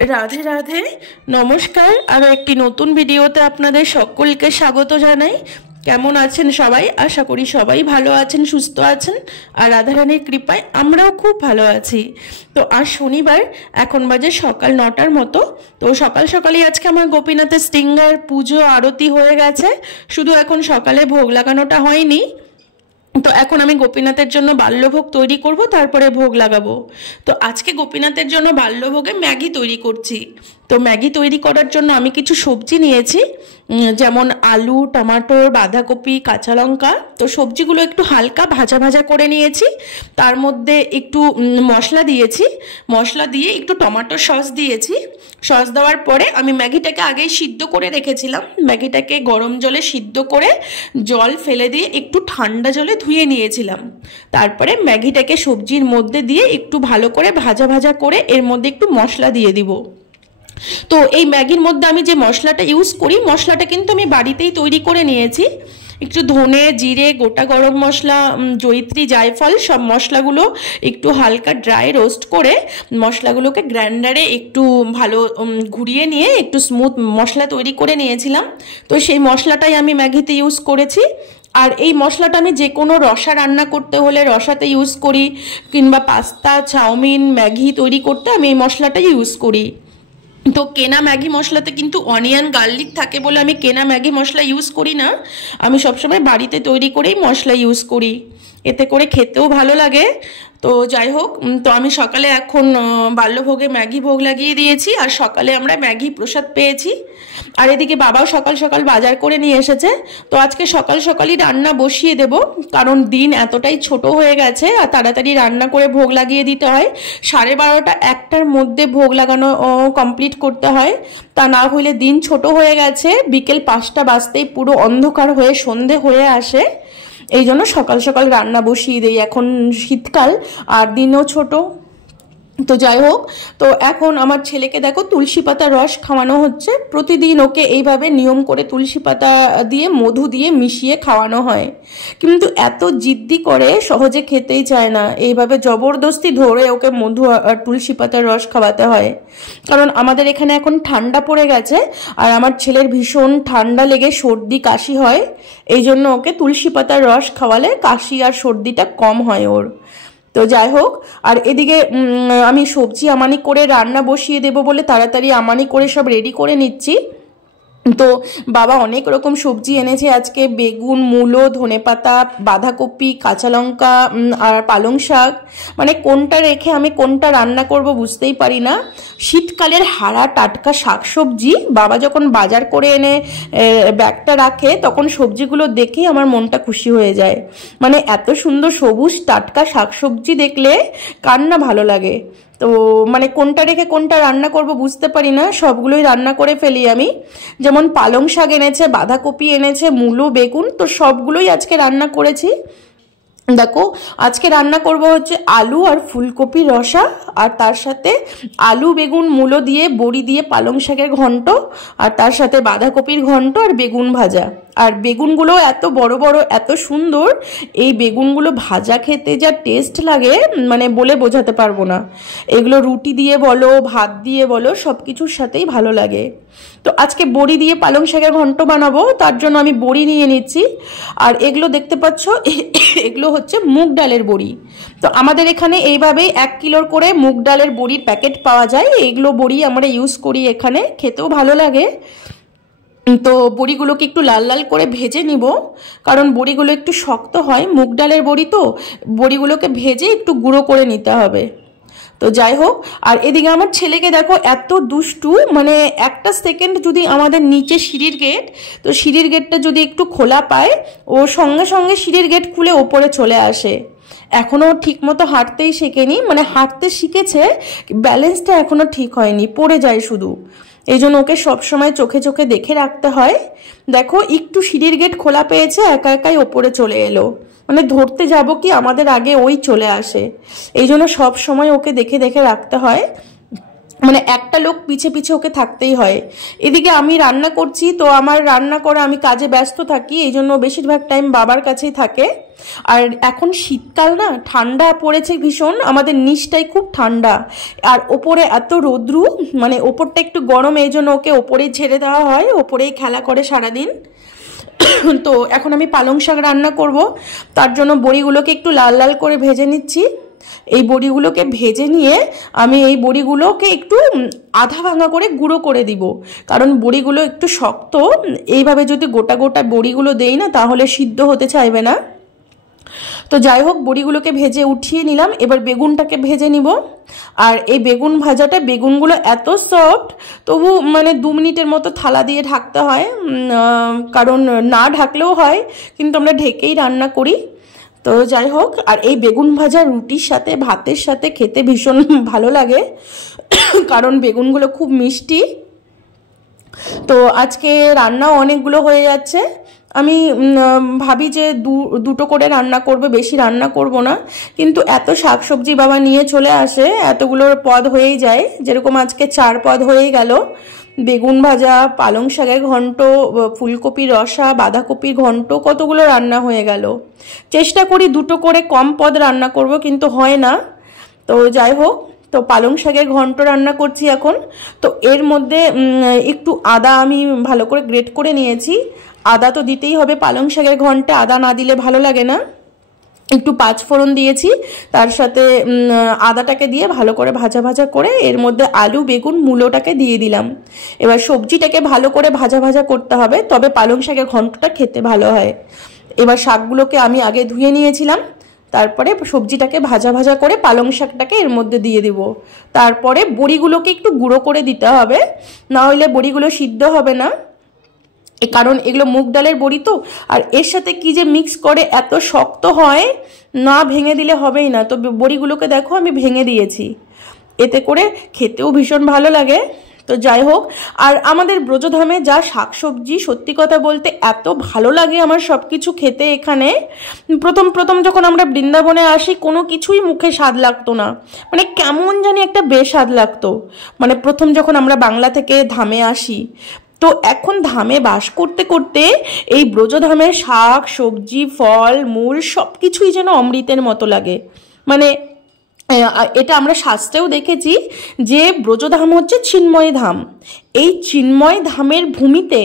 রাধে রাধে, নমস্কার। আরও একটি নতুন ভিডিওতে আপনাদের সকলকে স্বাগত জানাই। কেমন আছেন সবাই? আশা করি সবাই ভালো আছেন, সুস্থ আছেন। আর রাধারানীর কৃপায় আমরাও খুব ভালো আছি। তো আজ শনিবার, এখন বাজে সকাল 9টার মতো। তো সকাল সকালই আজকে আমার গোপীনাথের স্টিঙ্গার পুজো আরতি হয়ে গেছে, শুধু এখন সকালে ভোগ লাগানোটা হয়নি। তো এখন আমি গোপীনাথের জন্য বাল্যভোগ তৈরি করব, তারপরে ভোগ লাগাবো। তো আজকে গোপীনাথের জন্য বাল্যভোগে ম্যাগি তৈরি করছি। তো ম্যাগি তৈরি করার জন্য আমি কিছু সবজি নিয়েছি, যেমন আলু, টমেটো, বাঁধাকপি, কাঁচা লঙ্কা। তো সবজিগুলো একটু হালকা ভাজা ভাজা করে নিয়েছি। তার মধ্যে একটু মশলা দিয়েছি, মশলা দিয়ে একটু টমেটো সস দিয়েছি। সস দেওয়ার পরে আমি ম্যাগিটাকে আগেই সিদ্ধ করে রেখেছিলাম। ম্যাগিটাকে গরম জলে সিদ্ধ করে জল ফেলে দিয়ে একটু ঠান্ডা জলে ধুয়ে নিয়েছিলাম। তারপরে ম্যাগিটাকে সবজির মধ্যে দিয়ে একটু ভালো করে ভাজা ভাজা করে এর মধ্যে একটু মশলা দিয়ে দিব। তো এই ম্যাগির মধ্যে আমি যে মশলাটা ইউজ করি, মশলাটা কিন্তু আমি বাড়িতেই তৈরি করে নিয়েছি। একটু ধনে, জিরে, গোটা গরম মশলা, জয়িত্রী, জায়ফল সব মশলাগুলো একটু হালকা ড্রাই রোস্ট করে মশলাগুলোকে গ্রাইন্ডারে একটু ভালো ঘুরিয়ে নিয়ে একটু স্মুথ মশলা তৈরি করে নিয়েছিলাম। তো সেই মশলাটাই আমি ম্যাগিতে ইউজ করেছি। আর এই মশলাটা আমি যে কোনো রসা রান্না করতে হলে রসাতে ইউজ করি, কিংবা পাস্তা, চাউমিন, ম্যাগি তৈরি করতে আমি এই মশলাটাই ইউজ করি। তো কেনা ম্যাগি মশলাতে কিন্তু অনিয়ন, গার্লিক থাকে বলে আমি কেনা ম্যাগি মশলা ইউজ করি না। আমি সবসময় বাড়িতে তৈরি করেই মশলা ইউজ করি, এতে করে খেতেও ভালো লাগে। তো যাই হোক, তো আমি সকালে এখন বাল্যভোগে ম্যাগি ভোগ লাগিয়ে দিয়েছি, আর সকালে আমরা ম্যাগি প্রসাদ পেয়েছি। আর এদিকে বাবাও সকাল সকাল বাজার করে নিয়ে এসেছে। তো আজকে সকাল সকালই রান্না বসিয়ে দেব, কারণ দিন এতটাই ছোট হয়ে গেছে আর তাড়াতাড়ি রান্না করে ভোগ লাগিয়ে দিতে হয়। 12:30 1টার মধ্যে ভোগ লাগানো কমপ্লিট করতে হয়, তা না হলে দিন ছোট হয়ে গেছে। বিকেল 5টা বাজতেই পুরো অন্ধকার হয়ে সন্ধে হয়ে আসে। এই জন্য সকাল সকাল রান্না বসিয়ে দেই। এখন শীতকাল আর দিনও ছোট। তো যাই হোক, তো এখন আমার ছেলেকে দেখো তুলসী পাতা রস খাওয়ানো হচ্ছে। প্রতিদিন ওকে এইভাবে নিয়ম করে তুলসী পাতা দিয়ে মধু দিয়ে মিশিয়ে খাওয়ানো হয়, কিন্তু এত জিদ্দি করে, সহজে খেতেই চায় না। এইভাবে জবরদস্তি ধরে ওকে মধু আর তুলসী পাতার রস খাওয়াতে হয়। কারণ আমাদের এখানে এখন ঠান্ডা পড়ে গেছে, আর আমার ছেলের ভীষণ ঠান্ডা লেগে সর্দি কাশি হয়। এই জন্য ওকে তুলসী পাতার রস খাওয়ালে কাশি আর সর্দিটা কম হয় ওর। তো যাই হোক, আর এদিকে আমি সবজি আমানি করে রান্না বসিয়ে দেব বলে তাড়াতাড়ি আমানি করে সব রেডি করে নিচ্ছি। তো বাবা অনেক রকম সবজি এনেছে আজকে, বেগুন, মূলো, ধনেপাতা, বাঁধাকপি, কাঁচা লঙ্কা আর পালং শাক। মানে কোনটা রেখে আমি কোনটা রান্না করব বুঝতেই পারি না। শীতকালের হারা টাটকা শাকসবজি বাবা যখন বাজার করে এনে ব্যাগটা রাখে, তখন সবজিগুলো দেখেই আমার মনটা খুশি হয়ে যায়। মানে এত সুন্দর সবুজ টাটকা শাকসবজি দেখলে কার না ভালো লাগে। তো মানে কোনটা রেখে কোনটা রান্না করব বুঝতে পারি না, সবগুলোই রান্না করে ফেলি আমি। যেমন পালং শাক এনেছে, বাঁধাকপি এনেছে, মূলো, বেগুন, তো সবগুলোই আজকে রান্না করেছি। দেখো আজকে রান্না করব হচ্ছে আলু আর ফুলকপি রসা, আর তার সাথে আলু, বেগুন, মূলো দিয়ে, বড়ি দিয়ে পালং শাকের ঘন্ট, আর তার সাথে বাঁধাকপির ঘন্ট আর বেগুন ভাজা। আর বেগুনগুলো এত বড় বড়, এত সুন্দর। এই বেগুনগুলো ভাজা খেতে যা টেস্ট লাগে, মানে বলে বোঝাতে পারবো না। এগুলো রুটি দিয়ে বলো, ভাত দিয়ে বলো, সব কিছুর সাথেই ভালো লাগে। তো আজকে বড়ি দিয়ে পালং শাকের ঘন্ট বানাবো, তার জন্য আমি বড়ি নিয়ে নিচ্ছি। আর এগুলো দেখতে পাচ্ছ, এগুলো হচ্ছে মুগ ডালের বড়ি। তো আমাদের এখানে এইভাবেই 1 কিলোর করে মুগ ডালের বড়ির প্যাকেট পাওয়া যায়। এইগুলো বড়ি আমরা ইউজ করি এখানে, খেতেও ভালো লাগে। তো বড়িগুলোকে একটু লাল লাল করে ভেজে নিব, কারণ বড়িগুলো একটু শক্ত হয়, মুগ ডালের বড়ি তো। বড়িগুলোকে ভেজে একটু গুঁড়ো করে নিতে হবে। তো যাই হোক, আর এদিকে আমার ছেলেকে দেখো এত দুষ্টু, মানে একটা সেকেন্ড যদি আমাদের নিচে সিঁড়ির গেট, তো সিঁড়ির গেটটা যদি একটু খোলা পায়, ও সঙ্গে সঙ্গে সিঁড়ির গেট খুলে ওপরে চলে আসে। এখনো ঠিক মতো হাঁটতেই শেখেনি, মানে হাঁটতে শিখেছে, ব্যালেন্সটা এখনো ঠিক হয়নি, পড়ে যায় শুধু। এই জন্য ওকে সবসময় চোখে চোখে দেখে রাখতে হয়। দেখো একটু সিঁড়ির গেট খোলা পেয়েছে, একা একাই ওপরে চলে এলো। মানে ধরতে যাব কি, আমাদের আগে ওই চলে আসে। এই জন্য সব সময় ওকে দেখে দেখে রাখতে হয়। মানে একটা লোক পিছে পিছে ওকে থাকতেই হয়। এদিকে আমি রান্না করছি, তো আমার রান্না করা, আমি কাজে ব্যস্ত থাকি, এই জন্য বেশিরভাগ টাইম বাবার কাছেই থাকে। আর এখন শীতকাল না, ঠান্ডা পড়েছে ভীষণ, আমাদের নিচটাই খুব ঠান্ডা, আর ওপরে এত রৌদ্রু, মানে ওপরটা একটু গরম, এই জন্য ওকে ওপরেই ছেড়ে দেওয়া হয়, ওপরেই খেলা করে সারাদিন। তো এখন আমি পালং শাক রান্না করব, তার জন্য বড়িগুলোকে একটু লাল লাল করে ভেজে নিচ্ছি। এই বড়িগুলোকে ভেজে নিয়ে আমি এই বড়িগুলোকে একটু আধা ভাঙা করে গুঁড়ো করে দিব, কারণ বড়িগুলো একটু শক্ত, এইভাবে যদি গোটা গোটা বড়িগুলো দেই না তাহলে সিদ্ধ হতে চাইবে না। তো যাই হোক, বড়িগুলোকে ভেজে উঠিয়ে নিলাম, এবার বেগুনটাকে ভেজে নিব। আর এই বেগুন ভাজাটা, বেগুনগুলো এত সফট, তবু মানে 2 মিনিটের মতো থালা দিয়ে ঢাকতে হয়, কারণ না ঢাকলেও হয়, কিন্তু আমরা ঢেকেই রান্না করি। তো যাই হোক, আর এই বেগুন ভাজা রুটির সাথে, ভাতের সাথে খেতে ভীষণ ভালো লাগে, কারণ বেগুনগুলো খুব মিষ্টি। তো আজকে রান্নাও অনেকগুলো হয়ে যাচ্ছে, আমি ভাবি যে দুটো করে রান্না করব, বেশি রান্না করব না, কিন্তু এত শাকসবজি বাবা নিয়ে চলে আসে, এতগুলোর পদ হয়েই যায়। যেরকম আজকে 4 পদ হয়েই গেল, বেগুন ভাজা, পালং শাকের ঘন্ট, ফুলকপির রসা, বাঁধাকপির ঘন্ট, কতগুলো রান্না হয়ে গেল। চেষ্টা করি দুটো করে কম পদ রান্না করব, কিন্তু হয় না। তো যাই হোক, তো পালং শাকের ঘন্ট রান্না করছি এখন। তো এর মধ্যে একটু আদা আমি ভালো করে গ্রেট করে নিয়েছি, আদা তো দিতেই হবে পালং শাকের ঘন্টে, আদা না দিলে ভালো লাগে না। একটু 5 ফোড়ন দিয়েছি, তার সাথে আদাটাকে দিয়ে ভালো করে ভাজা ভাজা করে এর মধ্যে আলু, বেগুন, মূলোটাকে দিয়ে দিলাম। এবার সবজিটাকে ভালো করে ভাজা ভাজা করতে হবে, তবে পালং শাকের ঘন্টটা খেতে ভালো হয়। এবার শাকগুলোকে আমি আগে ধুয়ে নিয়েছিলাম, তারপরে সবজিটাকে ভাজা ভাজা করে পালং শাকটাকে এর মধ্যে দিয়ে দিব। তারপরে বড়িগুলোকে একটু গুঁড়ো করে দিতে হবে, না হলে বড়িগুলো সিদ্ধ হবে না, কারণ এগুলো মুগ ডালের বড়ি তো। আর এর সাথে কি যে মিক্স করে, এত শক্ত হয়, না ভেঙে দিলে হবেই না। তো বড়িগুলোকে দেখো আমি ভেঙে দিয়েছি, এতে করে খেতেও ভীষণ ভালো লাগে। তো যাই হোক, আর আমাদের ব্রজধামে যা শাকসবজি, সত্যি কথা বলতে এত ভালো লাগে আমার সব কিছু খেতে। এখানে প্রথম যখন আমরা বৃন্দাবনে আসি, কোনো কিছুই মুখে স্বাদ লাগতো না, মানে কেমন জানি একটা বেস্বাদ লাগতো, মানে প্রথম যখন আমরা বাংলা থেকে ধামে আসি। তো এখন ধামে বাস করতে করতে এই ব্রজধামের শাক সবজি, ফল মূল সব কিছুই যেন অমৃতের মতো লাগে। মানে এটা আমরা শাস্ত্রেও দেখেছি যে ব্রজধাম হচ্ছে চিন্ময় ধাম। এই চিন্ময় ধামের ভূমিতে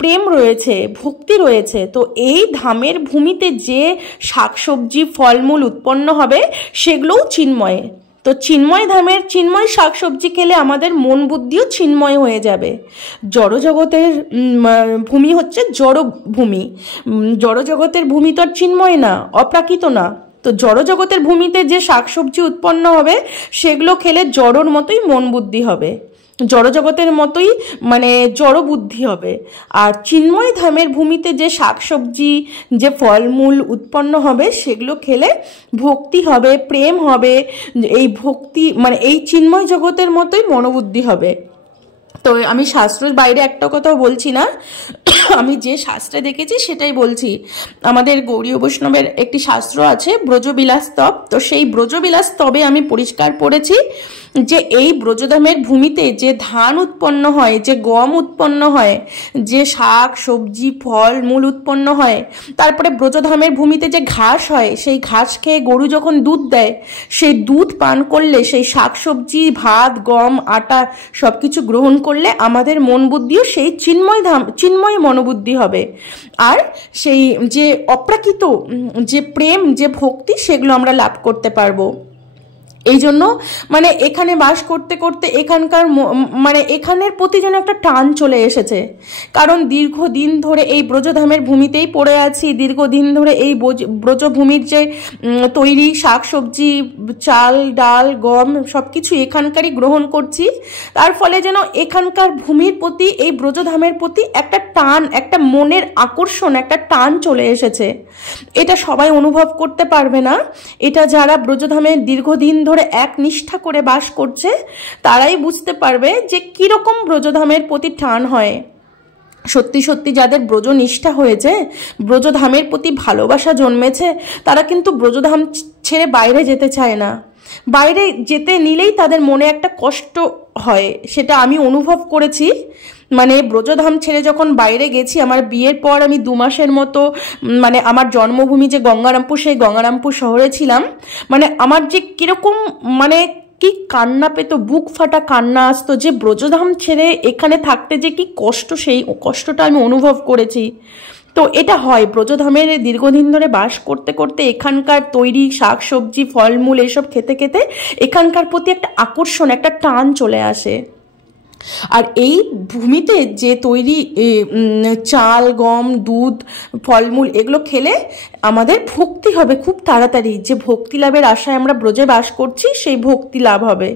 প্রেম রয়েছে, ভক্তি রয়েছে। তো এই ধামের ভূমিতে যে শাকসবজি, ফলমূল উৎপন্ন হবে, সেগুলোও চিন্ময়। তো চিন্ময় ধামের চিন্ময় শাকসবজি খেলে আমাদের মন বুদ্ধিও চিন্ময় হয়ে যাবে। জড়জগতের ভূমি হচ্ছে জড়ভূমি, জড়জগতের ভূমি তো আর চিন্ময় না, অপ্রাকৃত না। তো জড়জগতের ভূমিতে যে শাকসবজি উৎপন্ন হবে, সেগুলো খেলে জড়র মতোই মন বুদ্ধি হবে, জড়জগতের মতোই মানে জড় বুদ্ধি হবে। আর চিন্ময় ধামের ভূমিতে যে শাকসবজি, যে ফলমূল উৎপন্ন হবে, সেগুলো খেলে ভক্তি হবে, প্রেম হবে। এই ভক্তি মানে এই চিন্ময় জগতের মতোই মনোবুদ্ধি হবে। তো আমি শাস্ত্রের বাইরে একটা কথাও বলছি না, আমি যে শাস্ত্রে দেখেছি সেটাই বলছি। আমাদের গৌড়ীয় বৈষ্ণবের একটি শাস্ত্র আছে, ব্রজবিলাস স্তব। তো সেই ব্রজবিলাস স্তবে আমি পরিষ্কার পড়েছি যে এই ব্রজধামের ভূমিতে যে ধান উৎপন্ন হয়, যে গম উৎপন্ন হয়, যে শাক সবজি ফল মূল উৎপন্ন হয়, তারপরে ব্রজধামের ভূমিতে যে ঘাস হয়, সেই ঘাস খেয়ে গরু যখন দুধ দেয়, সেই দুধ পান করলে, সেই শাক সবজি, ভাত, গম, আটা সব কিছু গ্রহণ করলে আমাদের মন বুদ্ধিও সেই চিন্ময় ধাম, চিন্ময় মনোবুদ্ধি হবে। আর সেই যে অপ্রাকৃত যে প্রেম, যে ভক্তি, সেগুলো আমরা লাভ করতে পারবো। এই জন্য মানে এখানে বাস করতে করতে এখানকার মানে এখানের প্রতি যেন একটা টান চলে এসেছে, কারণ দীর্ঘদিন ধরে এই ব্রজধামের ভূমিতেই পড়ে আছি, দীর্ঘদিন ধরে এই ব্রজভূমির যে তৈরি শাকসবজি, চাল ডাল গম সব কিছু এখানকারই গ্রহণ করছি। তার ফলে যেন এখানকার ভূমির প্রতি, এই ব্রজধামের প্রতি একটা টান, একটা মনের আকর্ষণ, একটা টান চলে এসেছে। এটা সবাই অনুভব করতে পারবে না, এটা যারা ব্রজধামের দীর্ঘদিন ধরে এক নিষ্ঠা করে বাস করছে, তারাই বুঝতে পারবে যে কিরকম ব্রজধামের প্রতি টান হয়। সত্যি সত্যি যাদের ব্রজ নিষ্ঠা হয়েছে, ব্রজধামের প্রতি ভালোবাসা জন্মেছে, তারা কিন্তু ব্রজধাম ছেড়ে বাইরে যেতে চায় না। বাইরে যেতে নিলেই তাদের মনে একটা কষ্ট হয়, সেটা আমি অনুভব করেছি। মানে ব্রজধাম ছেড়ে যখন বাইরে গেছি, আমার বিয়ের পর আমি 2 মাসের মতো মানে আমার জন্মভূমি যে গঙ্গারামপুর, সেই গঙ্গারামপুর শহরে ছিলাম। মানে আমার যে কিরকম মানে কি কান্না পেতো, বুক ফাটা কান্না আসতো যে ব্রজধাম ছেড়ে এখানে থাকতে যে কি কষ্ট, সেই কষ্টটা আমি অনুভব করেছি। তো এটা হয়, ব্রজধামের দীর্ঘদিন ধরে বাস করতে করতে এখানকার তৈরি শাক সবজি ফলমূল এসব খেতে খেতে এখানকার প্রতি একটা আকর্ষণ, একটা টান চলে আসে। আর এই ভূমিতে যে তৈরি চাল গম দুধ ফলমূল এগুলো খেলে আমাদের ভক্তি হবে খুব তাড়াতাড়ি, যে ভক্তি লাভের আশায় আমরা ব্রজে বাস করছি সেই ভক্তি লাভ হবে।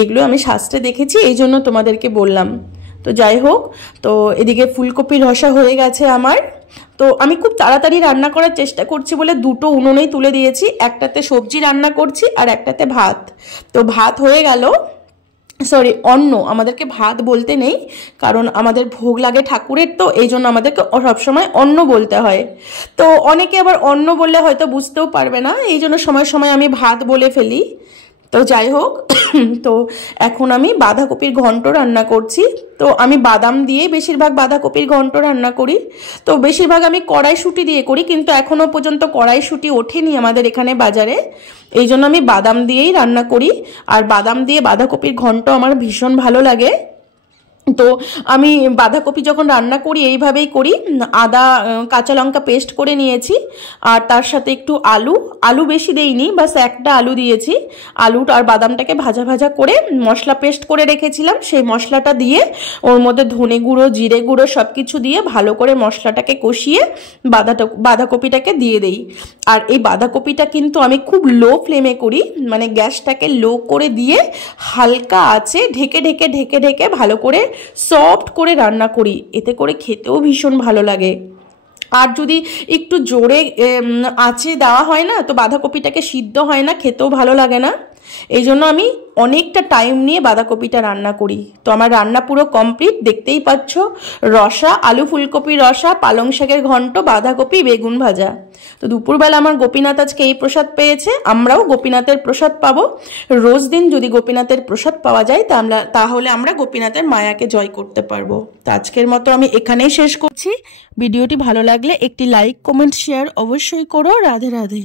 এগুলো আমি শাস্ত্রে দেখেছি, এই জন্য তোমাদেরকে বললাম। তো যাই হোক, তো এদিকে ফুলকপির রসা হয়ে গেছে আমার। তো আমি খুব তাড়াতাড়ি রান্না করার চেষ্টা করছি বলে 2টো উনুনেই তুলে দিয়েছি, একটাতে সবজি রান্না করছি আর একটাতে ভাত। তো ভাত হয়ে গেল, সরি অন্ন, আমাদেরকে ভাত বলতে নেই কারণ আমাদের ভোগ লাগে ঠাকুরের, তো এই জন্য আমাদেরকে সবসময় অন্ন বলতে হয়। তো অনেকে আবার অন্ন বললে হয়তো বুঝতেও পারবে না, এই জন্য সময় সময় আমি ভাত বলে ফেলি। তো যাই হোক, তো এখন আমি বাঁধাকপির ঘন্ট রান্না করছি। তো আমি বাদাম দিয়ে বেশিরভাগ বাঁধাকপির ঘন্ট রান্না করি। তো বেশিরভাগ আমি কড়াইশুঁটি দিয়ে করি, কিন্তু এখনও পর্যন্ত কড়াইশুঁটি ওঠেনি আমাদের এখানে বাজারে, এই জন্য আমি বাদাম দিয়েই রান্না করি। আর বাদাম দিয়ে বাঁধাকপির ঘন্ট আমার ভীষণ ভালো লাগে। তো আমি বাঁধাকপি যখন রান্না করি এইভাবেই করি, আদা কাঁচা লঙ্কা পেস্ট করে নিয়েছি, আর তার সাথে একটু আলু বেশি দেইনি, বাস একটা আলু দিয়েছি। আলুটা আর বাদামটাকে ভাজা ভাজা করে মশলা পেস্ট করে রেখেছিলাম, সেই মশলাটা দিয়ে ওর মধ্যে ধনে গুঁড়ো জিরে গুঁড়ো সব কিছু দিয়ে ভালো করে মশলাটাকে কষিয়ে বাঁধাকপিটাকে দিয়ে দেই। আর এই বাঁধাকপিটা কিন্তু আমি খুব লো ফ্লেমে করি, মানে গ্যাসটাকে লো করে দিয়ে হালকা আছে ঢেকে ঢেকে ঢেকে ঢেকে ভালো করে সফট করে রান্না করি, এতে করে খেতেও ভীষণ ভালো লাগে। আর যদি একটু জোরে আঁচে দেওয়া হয় না, তো বাঁধাকপিটাকে সিদ্ধ হয় না, খেতেও ভালো লাগে না। এই জন্য আমি অনেকটা টাইম নিয়ে বাঁধাকপিটা রান্না করি। তো আমার রান্না পুরো কমপ্লিট, দেখতেই পাচ্ছ, রসা আলু ফুলকপি রসা, পালং শাকের ঘন্ট, বাঁধাকপি বেগুন ভাজা। তো দুপুরবেলা আমার গোপীনাথ আজকে এই প্রসাদ পেয়েছে, আমরাও গোপীনাথের প্রসাদ পাবো। রোজ দিন যদি গোপীনাথের প্রসাদ পাওয়া যায় তাহলে আমরা গোপীনাথের মায়াকে জয় করতে পারবো। তো আজকের মতো আমি এখানেই শেষ করছি। ভিডিওটি ভালো লাগলে একটি লাইক কমেন্ট শেয়ার অবশ্যই করো। রাধে রাধে।